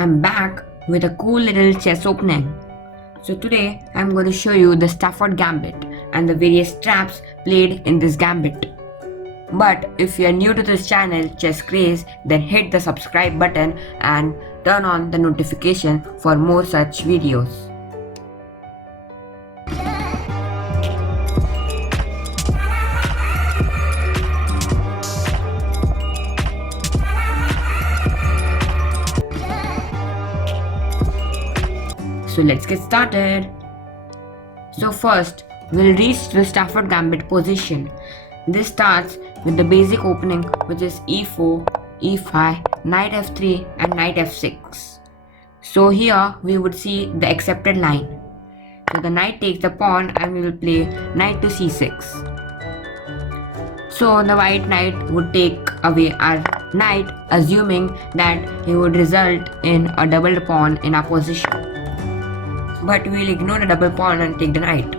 I'm back with a cool little chess opening. So today I'm going to show you the Stafford Gambit and the various traps played in this gambit. But if you are new to this channel, Chess Craze, then hit the subscribe button and turn on the notification for more such videos. So let's get started. So first, we'll reach the Stafford Gambit position. This starts with the basic opening, which is e4, e5, knight f3 and knight f6. So here we would see the accepted line. So the knight takes the pawn and we will play knight to c6. So the white knight would take away our knight, assuming that it would result in a double pawn in our position. But we'll ignore the double pawn and take the knight.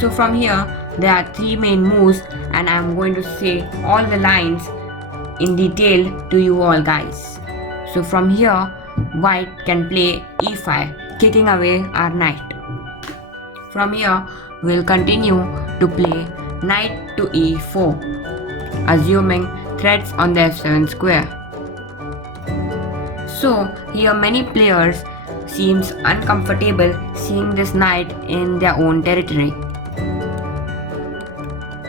So from here, there are three main moves and I'm going to say all the lines in detail to you all guys. So from here, white can play e5, kicking away our knight. From here, we'll continue to play knight to e4, assuming threats on the f7 square. So here many players seems uncomfortable seeing this knight in their own territory.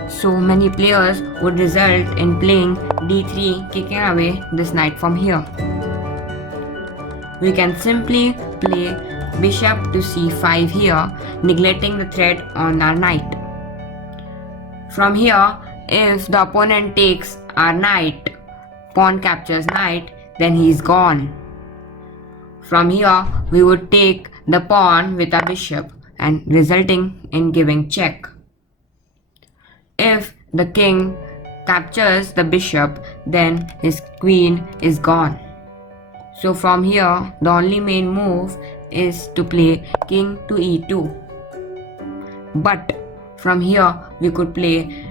So many players would result in playing d3, kicking away this knight from here. We can simply play bishop to c5 here, neglecting the threat on our knight. From here, if the opponent takes our knight, pawn captures knight, then he is gone. From here, we would take the pawn with a bishop and resulting in giving check. If the king captures the bishop, then his queen is gone. So from here, the only main move is to play king to e2. But from here, we could play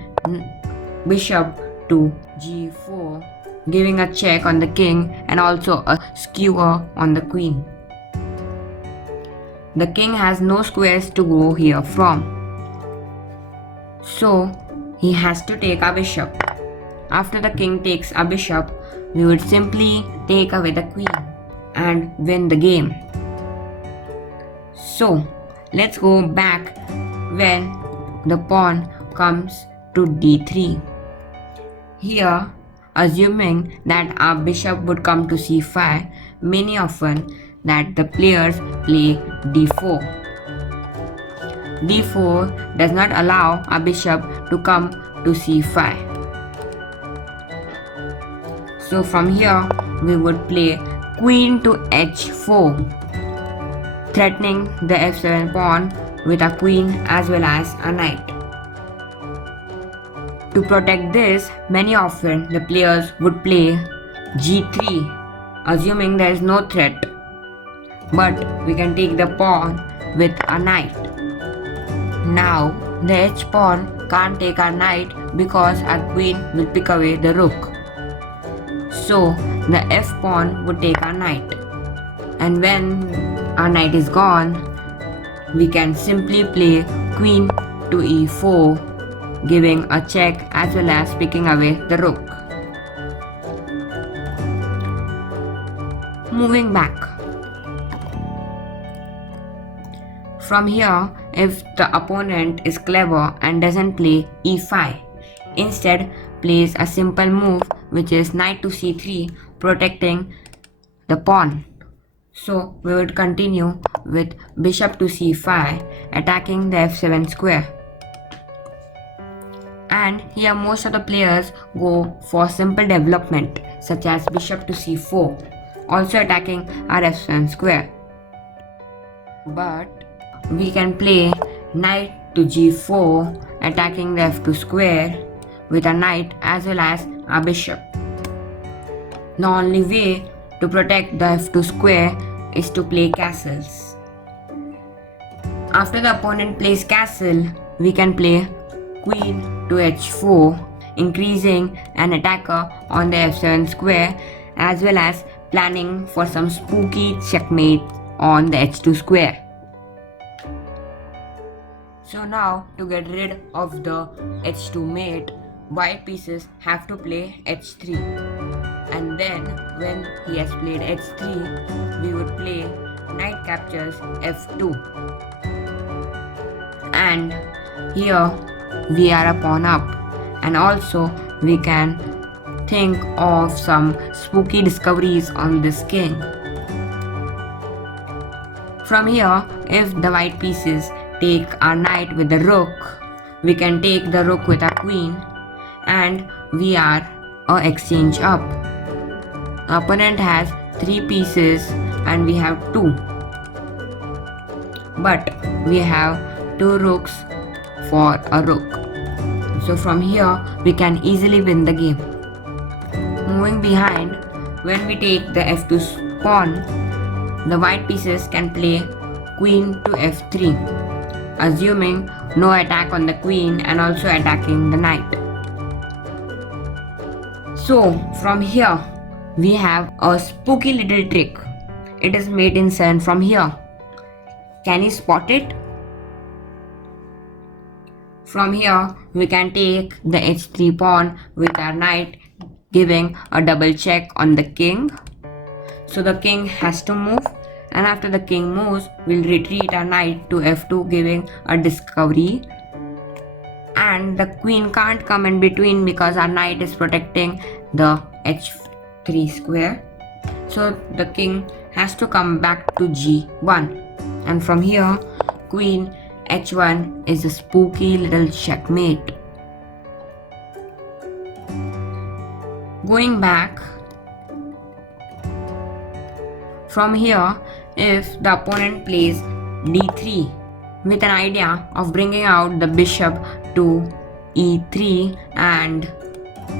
bishop to g4. Giving a check on the king and also a skewer on the queen. The king has no squares to go here from, so he has to take a bishop. After the king takes a bishop, we would simply take away the queen and win the game. So let's go back when the pawn comes to d3. Here, assuming that our bishop would come to c5, many often that the players play d4. d4 does not allow our bishop to come to c5. So from here, we would play queen to h4, threatening the f7 pawn with a queen as well as a knight. To protect this, many often the players would play g3, assuming there is no threat. But we can take the pawn with a knight. Now, the h pawn can't take our knight because our queen will pick away the rook. So, the f pawn would take our knight. And when our knight is gone, we can simply play queen to e4, giving a check as well as picking away the rook. Moving back. From here, if the opponent is clever and doesn't play e5, instead plays a simple move which is knight to c3, protecting the pawn. So we would continue with bishop to c5, attacking the f7 square. And here most of the players go for simple development such as bishop to c4, also attacking our f7 square. But we can play knight to g4, attacking the f2 square with a knight as well as a bishop. The only way to protect the f2 square is to play castles. After the opponent plays castle, we can play queen to h4, increasing an attacker on the f7 square as well as planning for some spooky checkmate on the h2 square. So now, to get rid of the h2 mate, white pieces have to play h3. And then, when he has played h3, we would play knight captures f2. And here, we are a pawn up. And also, we can think of some spooky discoveries on this king. From here, if the white pieces take our knight with the rook, we can take the rook with our queen, and we are a exchange up. Opponent has 3 pieces and we have 2. But we have 2 rooks for a rook. So from here, we can easily win the game. Moving behind, when we take the f2 pawn, the white pieces can play queen to f3, assuming no attack on the queen and also attacking the knight. So from here, we have a spooky little trick. It is mate in 7 from here. Can you spot it? From here, we can take the h3 pawn with our knight, giving a double check on the king. So the king has to move, and after the king moves, we'll retreat our knight to f2, giving a discovery. And the queen can't come in between because our knight is protecting the h3 square. So the king has to come back to g1. And from here, queen h1 is a spooky little checkmate. Going back, from here, if the opponent plays d3 with an idea of bringing out the bishop to e3 and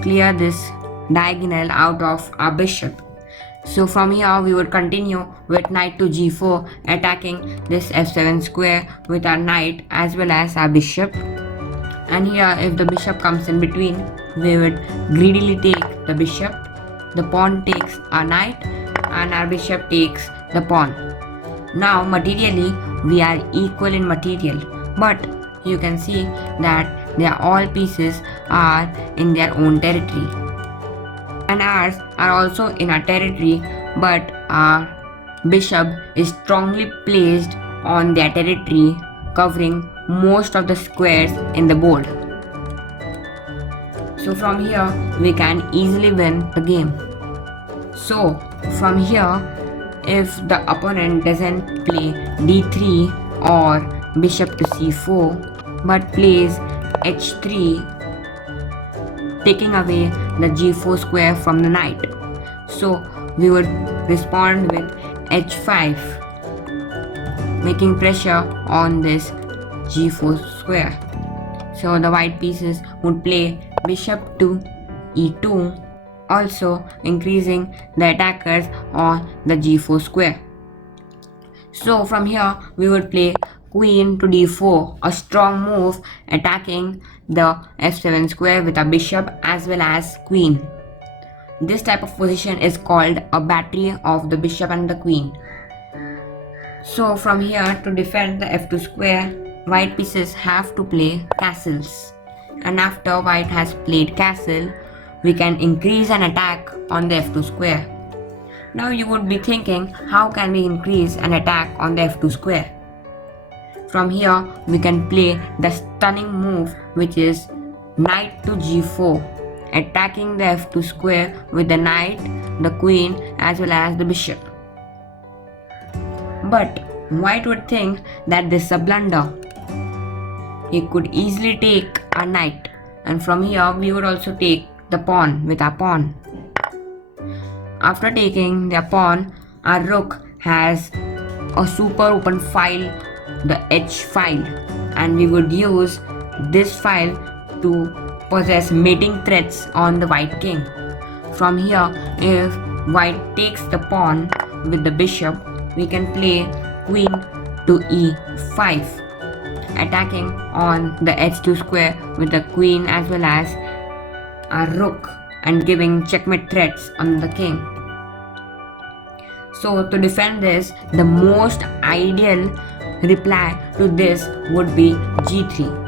clear this diagonal out of our bishop. So from here, we would continue with knight to g4, attacking this f7 square with our knight as well as our bishop. And here, if the bishop comes in between, we would greedily take the bishop. The pawn takes our knight and our bishop takes the pawn. Now materially, we are equal in material, but you can see that their all pieces are in their own territory. And ours are also in our territory, but our bishop is strongly placed on their territory, covering most of the squares in the board. So from here, we can easily win the game. So from here, if the opponent doesn't play d3 or bishop to c4 but plays h3, taking away the g4 square from the knight, so we would respond with h5, making pressure on this g4 square. So the white pieces would play bishop to e2, also increasing the attackers on the g4 square. So from here, we would play queen to d4, a strong move attacking the f7 square with a bishop as well as queen. This type of position is called a battery of the bishop and the queen. So from here, to defend the f2 square, white pieces have to play castles. And after white has played castle, we can increase an attack on the f2 square. Now you would be thinking, how can we increase an attack on the f2 square? From here, we can play the stunning move, which is knight to g4, attacking the f2 square with the knight, the queen as well as the bishop. But white would think that this is a blunder. He could easily take a knight, and from here we would also take the pawn with our pawn. After taking their pawn, our rook has a super open file, the h file, and we would use this file to possess mating threats on the white king. From here, if white takes the pawn with the bishop, we can play queen to e5, attacking on the h2 square with the queen as well as our rook and giving checkmate threats on the king. So to defend this, the most ideal reply to this would be g3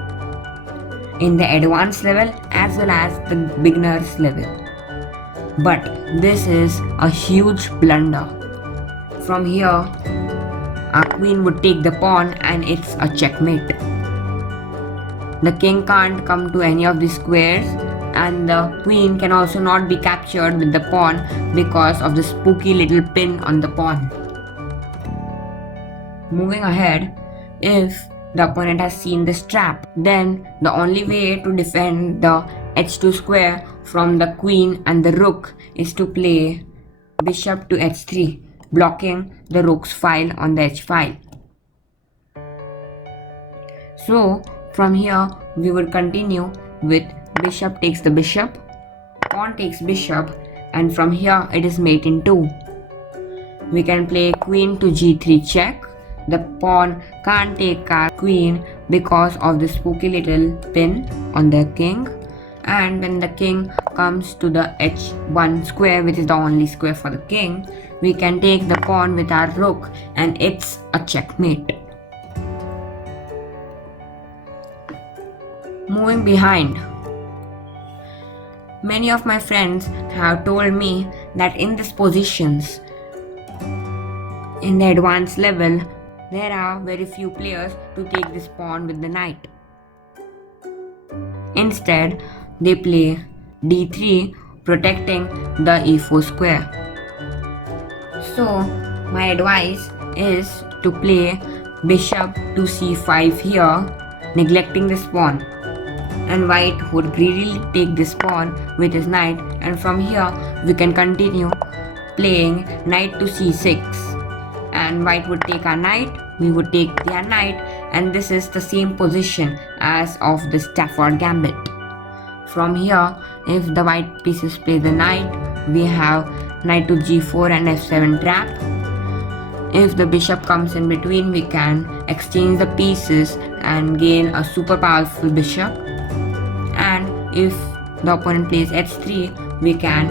in the advanced level as well as the beginner's level. But this is a huge blunder. From here, our queen would take the pawn and it's a checkmate. The king can't come to any of the squares and the queen can also not be captured with the pawn because of the spooky little pin on the pawn. Moving ahead, if the opponent has seen this trap, then the only way to defend the h2 square from the queen and the rook is to play bishop to h3, blocking the rook's file on the h file. So from here we would continue with bishop takes the bishop, pawn takes bishop, and from here it is mate in 2. We can play queen to g3 check. The pawn can't take our queen because of the spooky little pin on the king, and when the king comes to the h1 square, which is the only square for the king, we can take the pawn with our rook and it's a checkmate. Moving behind, many of my friends have told me that in these positions, in the advanced level, there are very few players to take this pawn with the knight. Instead, they play d3, protecting the e4 square. So, my advice is to play bishop to c5 here, neglecting this pawn. And white would greedily take this pawn with his knight, and from here we can continue playing knight to c6. And white would take our knight, we would take their knight, and this is the same position as of the Stafford Gambit. From here, if the white pieces play the knight, we have knight to g4 and f7 trap. If the bishop comes in between, we can exchange the pieces and gain a super powerful bishop. And if the opponent plays h3, we can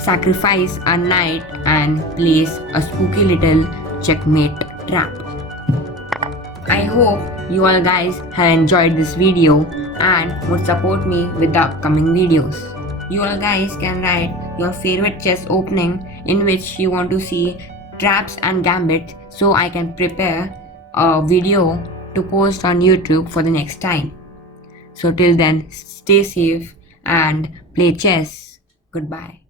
sacrifice a knight and place a spooky little checkmate trap. I hope you all guys have enjoyed this video and would support me with the upcoming videos. You all guys can write your favorite chess opening in which you want to see traps and gambits, so I can prepare a video to post on YouTube for the next time. So till then, stay safe and play chess. Goodbye.